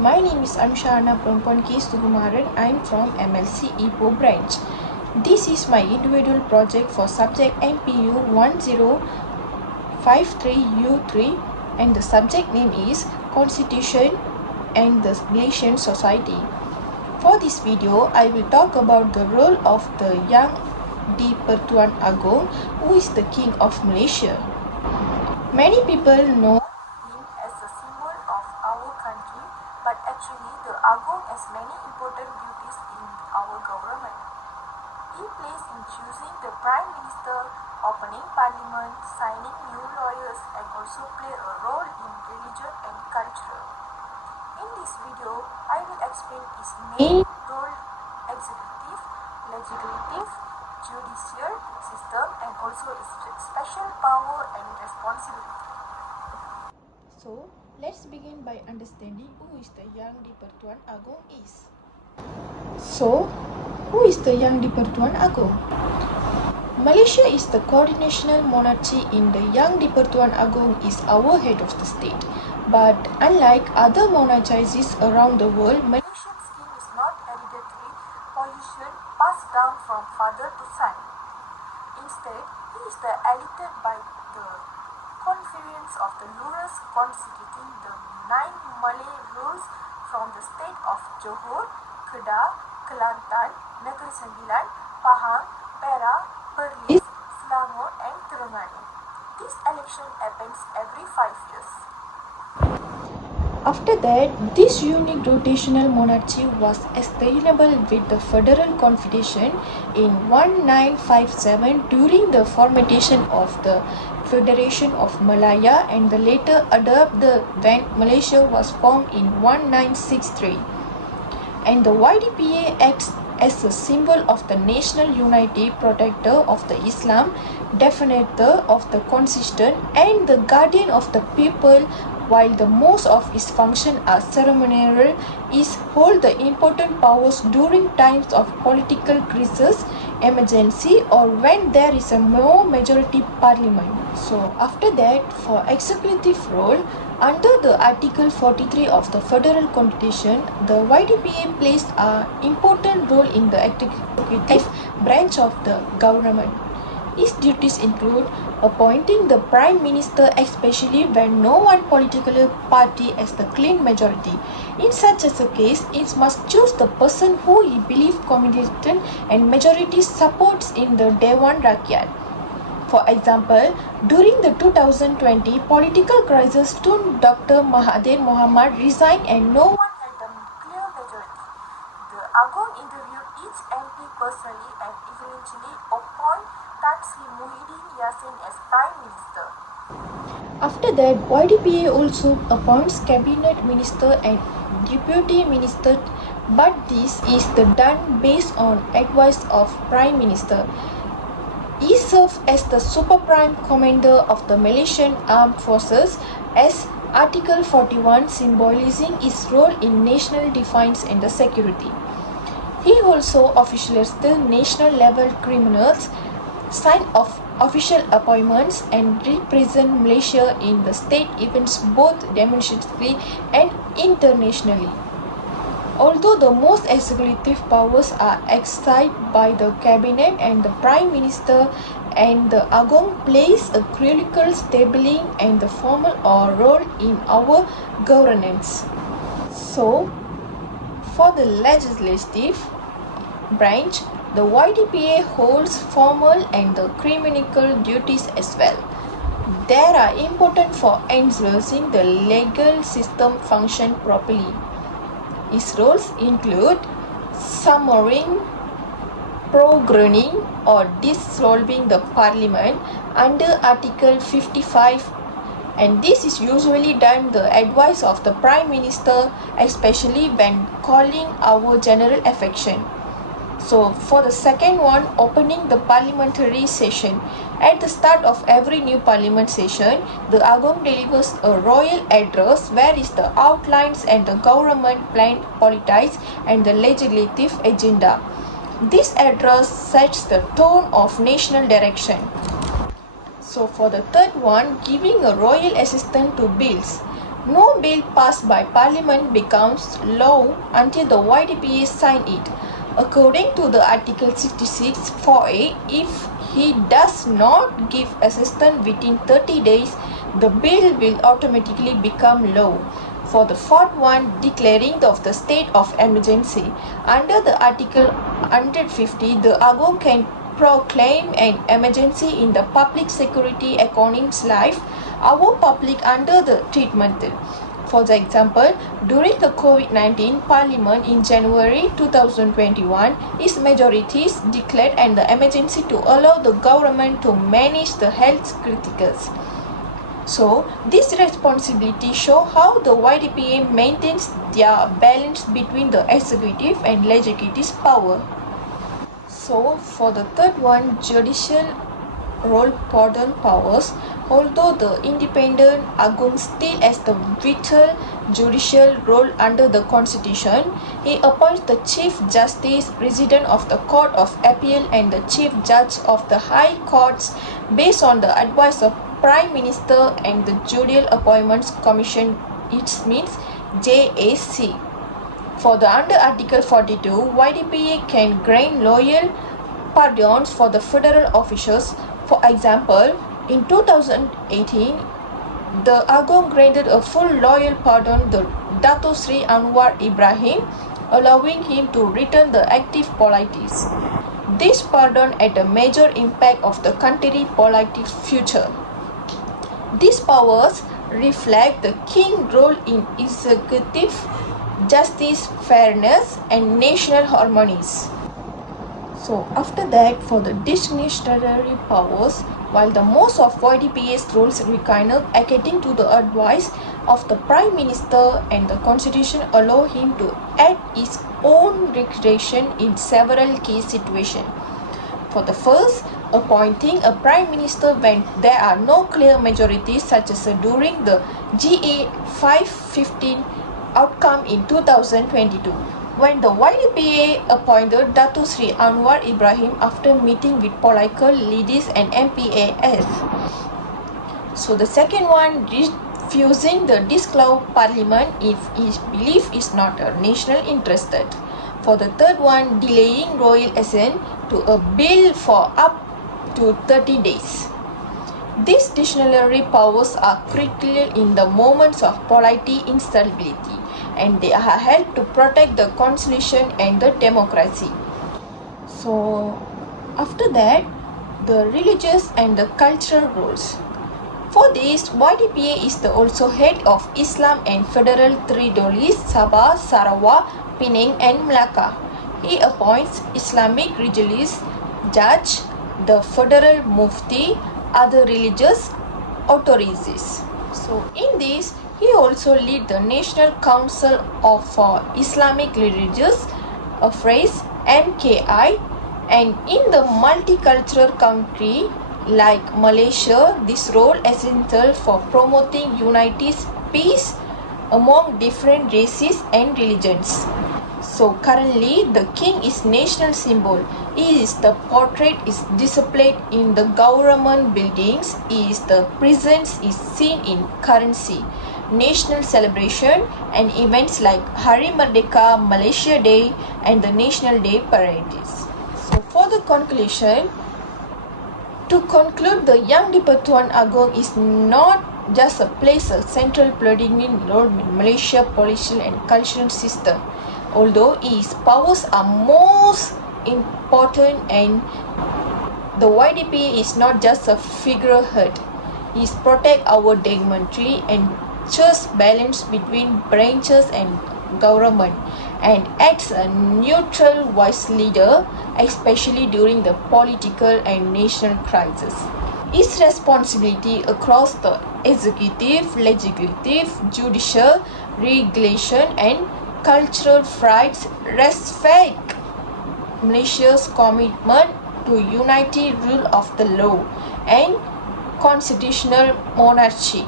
my name is Anushana Perempuan K. Sugumaran. I'm from MLC Ipoh branch. This is my individual project for subject MPU1053U3 and the subject name is Constitution and the Malaysian Society. For this video, I will talk about the role of the Yang di-Pertuan Agong, who is the King of Malaysia. Many people know him as a symbol of our country, but actually the Agong has many important duties in our government. He plays in choosing the Prime Minister, opening Parliament, signing new lawyers, and also play a role in religion and culture. In this video, I will explain his main role: executive, legislative, judicial system, and also its special power and responsibility. So, let's begin by understanding who is the Yang di-Pertuan Agong is. So, who is the Yang di-Pertuan Agong? Malaysia is the coordinational monarchy. In the Yang di-Pertuan Agong is our head of the state. But unlike other monarchies around the world, Malaysian scheme is not hereditary position passed down from father to son. Instead, he is elected by the conference of the rulers constituting the 9 Malay rules from the state of Johor, Kedah, Kelantan, Negeri Sembilan, Pahang, Perak, Perlis, Selangor, and Terengganu. This election happens every 5 years. After that, this unique rotational monarchy was sustainable with the Federal Confederation in 1957 during the formation of the Federation of Malaya, and the later adopted when Malaysia was formed in 1963. And the YDPA acts as a symbol of the national unity, protector of the Islam, defender of the constitution, and the guardian of the people. While the most of its functions are ceremonial, it holds the important powers during times of political crisis, emergency, or when there is a no majority parliament. So after that, for executive role, under the Article 43 of the Federal Constitution, the YDPA plays an important role in the executive branch of the government. Its duties include appointing the Prime Minister, especially when no one political party has the clean majority. In such a case, it must choose the person who he believes competent and majority supports in the Dewan Rakyat. For example, during the 2020 political crisis, Tun Dr. Mahathir Mohamad resigned and no one had a clear majority. The Agong interviewed each MP personally and eventually appointed Tan Sri Muhyiddin Yassin as Prime Minister. After that, YDPA also appoints Cabinet Minister and Deputy Minister, but this is done based on advice of Prime Minister. He serves as the Super Prime Commander of the Malaysian Armed Forces, as Article 41 symbolizing his role in national defense and the security. He also officiates the national level criminals, sign of official appointments, and represent Malaysia in the state events both demonstratively and internationally. Although the most executive powers are exercised by the cabinet and the prime minister, and the Agong plays a critical stabilizing and the formal role in our governance. So, for the legislative branch, the YDPA holds formal and the criminal duties as well. They are important for ensuring the legal system function properly. Its roles include summoning, proroguing, or dissolving the parliament under Article 55, and this is usually done the advice of the Prime Minister, especially when calling our general election. So for the second one, opening the parliamentary session. At the start of every new parliament session, the Agong delivers a royal address where is the outlines and the government plan, politics, and the legislative agenda. This address sets the tone of national direction. So for the third one, giving a royal assistance to bills. No bill passed by Parliament becomes law until the YDPA sign it. According to the Article 66 4A, if he does not give assistance within 30 days, the bill will automatically become law. For the fourth one, declaring of the state of emergency. Under the Article 150, the AGO can proclaim an emergency in the public security economy's life, our public under the treatment. For the example, during the COVID-19 Parliament in January 2021, its majorities declared an emergency to allow the government to manage the health criticals. So, this responsibility show how the YDPA maintains their balance between the executive and legislative power. So, for the third one, judicial role pardon powers. Although the independent Agung still has the vital judicial role under the constitution, he appoints the Chief Justice, President of the Court of Appeal and the Chief Judge of the High Courts based on the advice of Prime Minister and the Judicial Appointments Commission, it means JAC. For the under Article 42, YDPA can grant loyal pardons for the federal officials. For example, in 2018, the Agong granted a full loyal pardon to Dato Sri Anwar Ibrahim, allowing him to return the active politics. This pardon had a major impact of the country's politics future. These powers reflect the king's role in executive justice, fairness, and national harmonies. So after that, for the discretionary powers, while the most of YDPA's roles recline according to the advice of the Prime Minister and the Constitution allow him to add his own discretion in several key situations. For the first, appointing a Prime Minister when there are no clear majorities, such as during the GA 515 outcome in 2022. When the YDPA appointed Dato Sri Anwar Ibrahim after meeting with political leaders and MPAS. So the second one, refusing the disclose Parliament if his belief is not a national interest. For the third one, delaying royal assent to a bill for up to 30 days. These discretionary powers are critical in the moments of political instability, and they are held to protect the constitution and the democracy. So, after that, the religious and the cultural roles. For this, YDPA is the also head of Islam and Federal Territories Sabah, Sarawak, Penang, and Melaka. He appoints Islamic religious judge, the Federal Mufti, other religious authorities. So, in this, he also leads the National Council of Islamic Religious Affairs (MKI), and in the multicultural country like Malaysia, this role is essential for promoting unity, peace among different races and religions. So currently, the king is national symbol. The portrait is displayed in the government buildings. The presence is seen in currency, national celebration, and events like Hari Merdeka, Malaysia Day, and the National Day parades. So for the conclusion, to conclude, the Yang di-Pertuan Agong is not just a place of central playing role in Malaysia political and cultural system. Although his powers are most important, and the YDP is not just a figurehead. He protects our democracy and just balance between branches and government, and acts a neutral wise leader, especially during the political and national crisis. His responsibility across the executive, legislative, judicial, regulation, and cultural rights respect Malaysia's commitment to unity, rule of the law, and constitutional monarchy.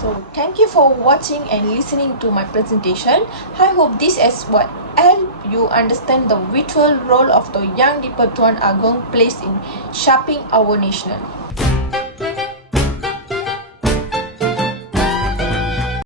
So thank you for watching and listening to my presentation. I hope this has help you understand the vital role of the Yang di-Pertuan Agong plays in shaping our nation.